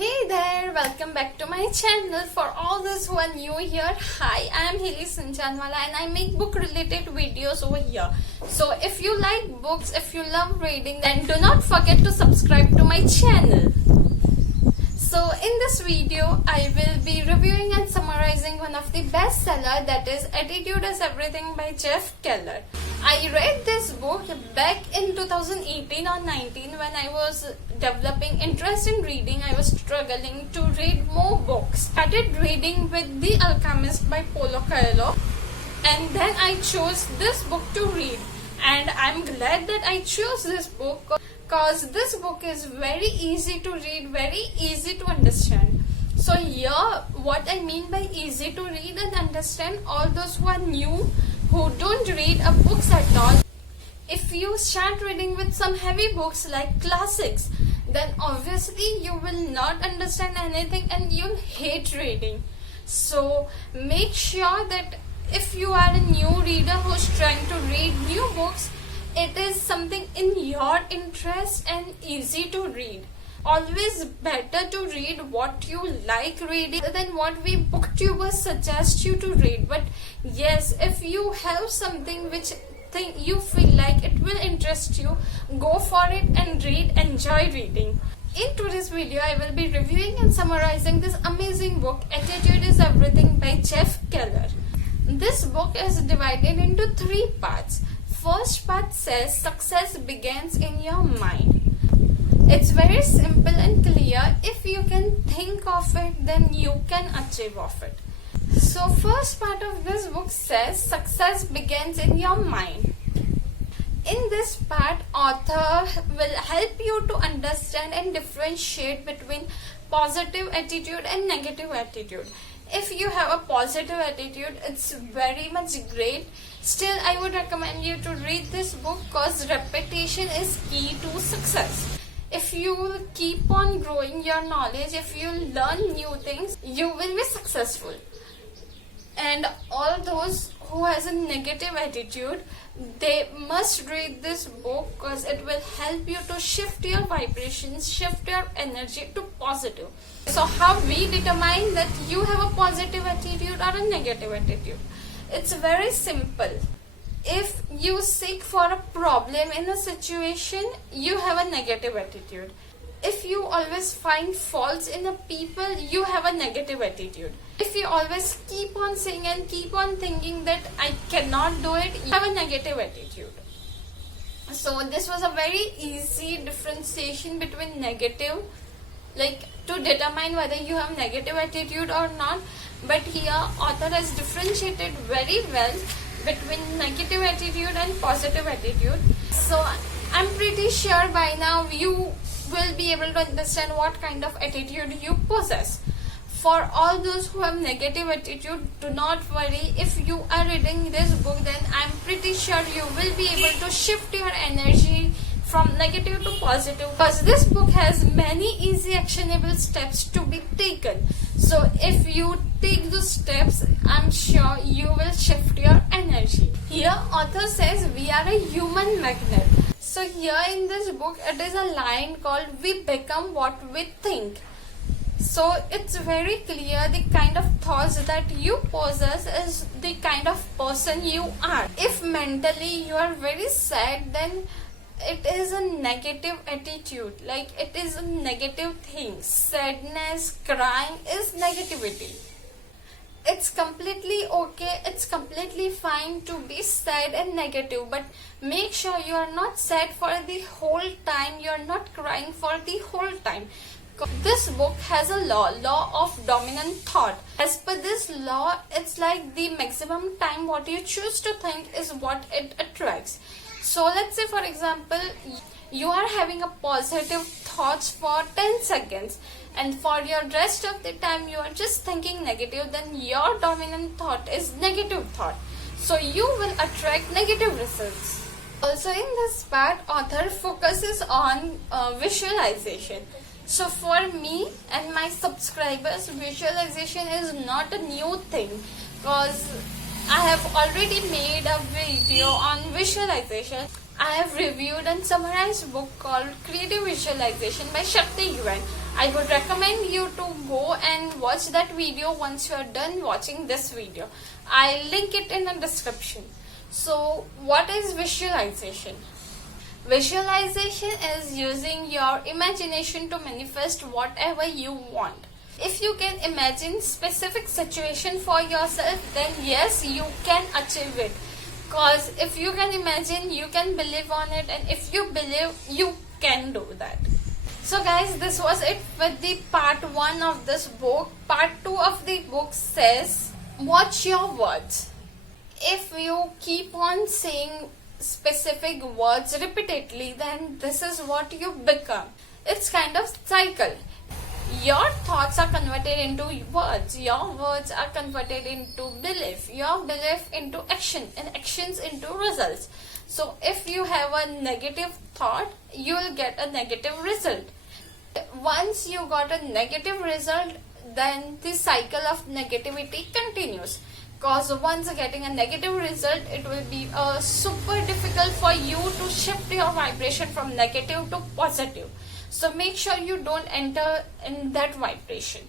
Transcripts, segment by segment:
Hey there, welcome back to my channel. For all those who are new here, hi, I am Hili Sinchanwala and I make book related videos over here. So if you like books, if you love reading, then do not forget to subscribe to my channel. So in this video, I will be reviewing and summarizing one of the bestseller, that is Attitude is Everything by Jeff Keller. I read this book back in 2018 or 19 when I was developing interest in reading. I was struggling to read more books. Started reading with The Alchemist by Paulo Coelho, and then I chose this book to read. And I'm glad that I chose this book because this book is very easy to read, very easy to understand. So here, what I mean by easy to read and understand, all those who are new, who don't read books at all, if you start reading with some heavy books like classics, then obviously you will not understand anything and you'll hate reading. So make sure that if you are a new reader who's trying to read new books, it is something in your interest and easy to read. Always better to read what you like reading than what we booktubers suggest you to read. But yes, if you have something which you feel like it will interest you, go for it and read, enjoy reading. In today's video, I will be reviewing and summarizing this amazing book, Attitude is Everything by Jeff Keller. This book is divided into 3 parts. First part says success begins in your mind. It's very simple and clear. If you can think of it, then you can achieve of it. So first part of this book says success begins in your mind. In this part, author will help you to understand and differentiate between positive attitude and negative attitude. If you have a positive attitude, it's very much great. Still, I would recommend you to read this book because repetition is key to success. If you keep on growing your knowledge, if you learn new things, you will be successful. And all those who has a negative attitude, they must read this book because it will help you to shift your vibrations, shift your energy to positive. So how we determine that you have a positive attitude or a negative attitude? It's very simple. If you seek for a problem in a situation, you have a negative attitude. If you always find faults in a people, you have a negative attitude. If you always keep on saying and keep on thinking that I cannot do it, you have a negative attitude. So this was a very easy differentiation between negative, like to determine whether you have negative attitude or not. But here author has differentiated very well between negative attitude and positive attitude. So I'm pretty sure by now you will be able to understand what kind of attitude you possess. For all those who have negative attitude, do not worry. If you are reading this book, then I'm pretty sure you will be able to shift your energy from negative to positive, because this book has many easy actionable steps to be taken. So if you take those steps, I'm sure you will shift your energy. Here author says we are a human magnet. So here in this book, it is a line called we become what we think. So it's very clear the kind of thoughts that you possess is the kind of person you are. If mentally you are very sad, then it is a negative attitude, like it is a negative thing. Sadness, crying is negativity. It's completely okay, it's completely fine to be sad and negative, but make sure you are not sad for the whole time, you are not crying for the whole time. This book has a law of dominant thought. As per this law, it's like the maximum time what you choose to think is what it attracts. So let's say for example, you are having a positive thoughts for 10 seconds and for your rest of the time you are just thinking negative, then your dominant thought is negative thought. So you will attract negative results. Also in this part, author focuses on visualization. So for me and my subscribers, visualization is not a new thing because I have already made a video on visualization. I have reviewed and summarized a book called Creative Visualization by Shakti Yuan. I would recommend you to go and watch that video once you are done watching this video. I'll link it in the description. So what is visualization? Visualization is using your imagination to manifest whatever you want. If you can imagine specific situation for yourself, then yes, you can achieve it. Cause if you can imagine, you can believe on it, and if you believe, you can do that. So guys, this was it with the part 1 of this book. Part 2 of the book says, watch your words. If you keep on saying specific words repeatedly, then this is what you become. It's kind of cycle. Your thoughts are converted into words. Your words are converted into belief. Your belief into action, and actions into results. So if you have a negative thought, you will get a negative result. Once you got a negative result, then the cycle of negativity continues. Cause once getting a negative result, it will be super difficult for you to shift your vibration from negative to positive. So make sure you don't enter in that vibration.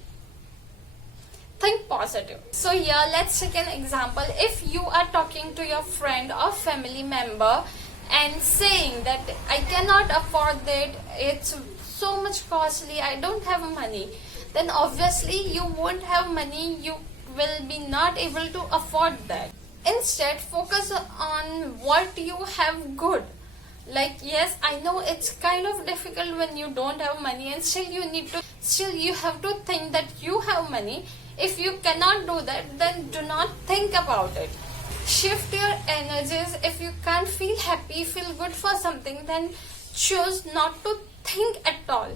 Think positive. So here, let's take an example. If you are talking to your friend or family member and saying that I cannot afford it, it's so much costly, I don't have money, then obviously you won't have money, you will be not able to afford that. Instead, focus on what you have good. Like, yes, I know it's kind of difficult when you don't have money, and still you have to think that you have money. If you cannot do that, then do not think about it. Shift your energies. If you can't feel happy, feel good for something, then choose not to think at all.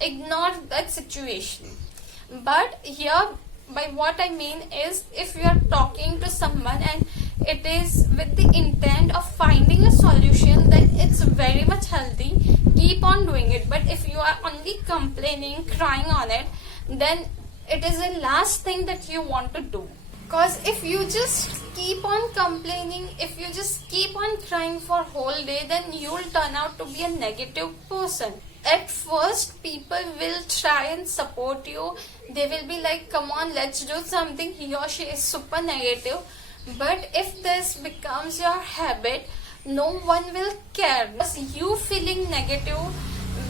Ignore that situation. But here, by what I mean is, if you are talking to someone and it is with the intent of finding a solution, then it's very much healthy. Keep on doing it. But if you are only complaining, crying on it, then it is the last thing that you want to do. Because if you just keep on complaining, if you just keep on crying for whole day, then you will turn out to be a negative person. At first, people will try and support you. They will be like, come on, let's do something. He or she is super negative. But if this becomes your habit, no one will care. Because you feeling negative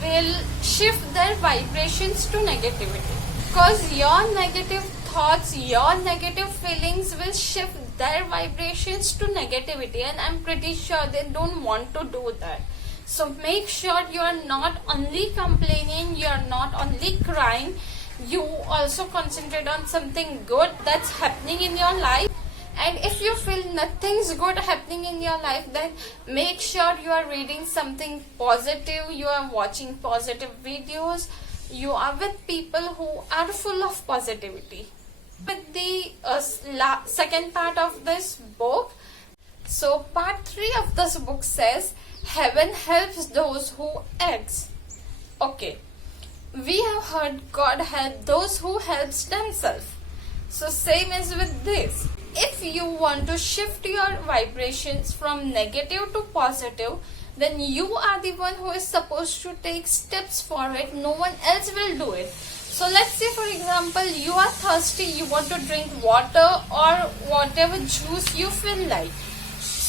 will shift their vibrations to negativity. Because your negative thoughts, your negative feelings will shift their vibrations to negativity. And I'm pretty sure they don't want to do that. So make sure you are not only complaining, you are not only crying, you also concentrate on something good that's happening in your life. And if you feel nothing's good happening in your life, then make sure you are reading something positive, you are watching positive videos, you are with people who are full of positivity. With the second part of this book, so part 3 of this book says, heaven helps those who act. Okay, we have heard God help those who helps themselves. So same is with this. If you want to shift your vibrations from negative to positive, then you are the one who is supposed to take steps for it. No one else will do it. So let's say, for example, you are thirsty, you want to drink water or whatever juice you feel like.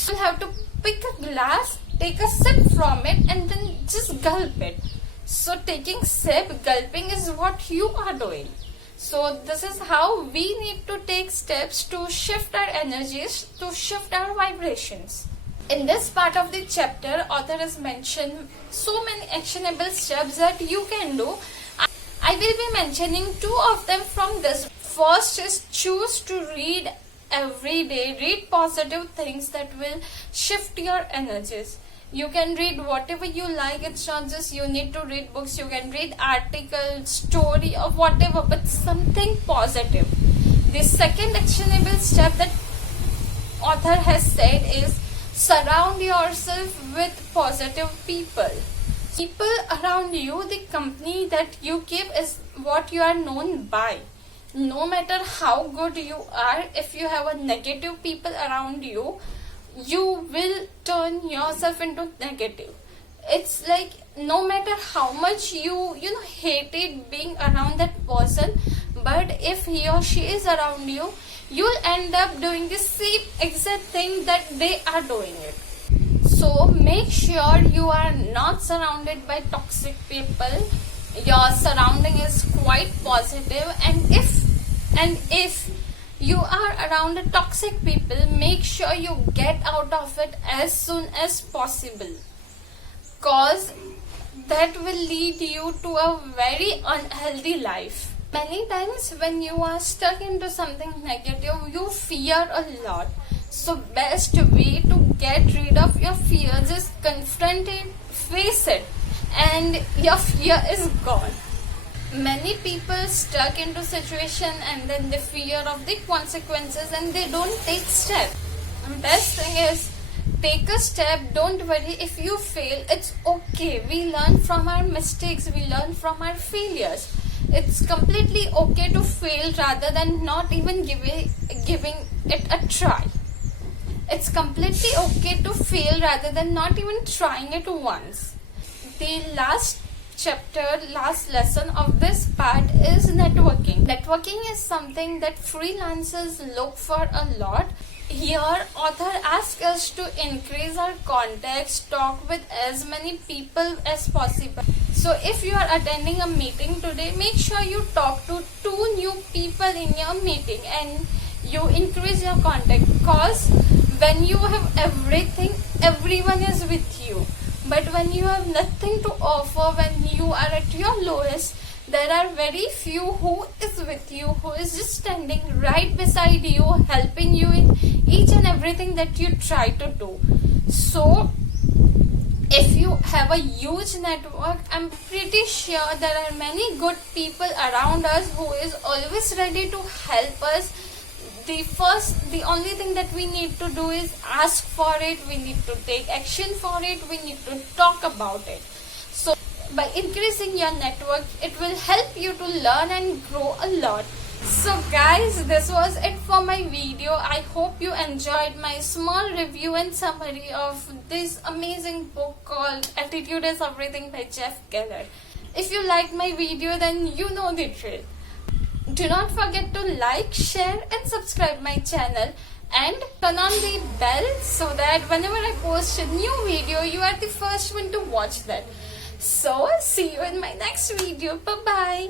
You have to pick a glass, take a sip from it, and then just gulp it. So taking sip, gulping is what you are doing. So this is how we need to take steps to shift our energies, to shift our vibrations. In this part of the chapter, author has mentioned so many actionable steps that you can do. I will be mentioning 2 of them from this. First is choose to read every day. Read positive things that will shift your energies. You can read whatever you like. It's not just you need to read books. You can read articles, story or whatever, but something positive. The second actionable step that author has said is surround yourself with positive people. People around you, the company that you keep is what you are known by. No matter how good you are, if you have a negative people around you, you will turn yourself into negative. it's like no matter how much you hated being around that person, but if he or she is around you, you'll end up doing the same exact thing that they are doing it. So make sure you are not surrounded by toxic people. Your surrounding is quite positive, and if you are around the toxic people, make sure you get out of it as soon as possible, cause that will lead you to a very unhealthy life. Many times when you are stuck into something negative, you fear a lot. So best way to get rid of your fears is confront it, face it, and your fear is gone. Many people stuck into situation and then they fear of the consequences and they don't take step. Best thing is take a step. Don't worry if you fail. It's okay. We learn from our mistakes. We learn from our failures. It's completely okay to fail rather than not even giving it a try. It's completely okay to fail rather than not even trying it once. The last lesson of this part is networking. Networking is something that freelancers look for a lot. Here, author asks us to increase our contacts, talk with as many people as possible. So if you are attending a meeting today, make sure you talk to 2 new people in your meeting and you increase your contact, because when you have everything, everyone is with you. But when you have nothing to offer, when you are at your lowest, there are very few who is with you, who is just standing right beside you, helping you in each and everything that you try to do. So if you have a huge network, I'm pretty sure there are many good people around us who is always ready to help us. The only thing that we need to do is ask for it. We need to take action for it. We need to talk about it. So by increasing your network, it will help you to learn and grow a lot. So guys, this was it for my video. I hope you enjoyed my small review and summary of this amazing book called Attitude is Everything by Jeff Keller. If you liked my video, then you know the drill. Do not forget to like, share and subscribe my channel and turn on the bell so that whenever I post a new video, you are the first one to watch that. So see you in my next video. Bye bye.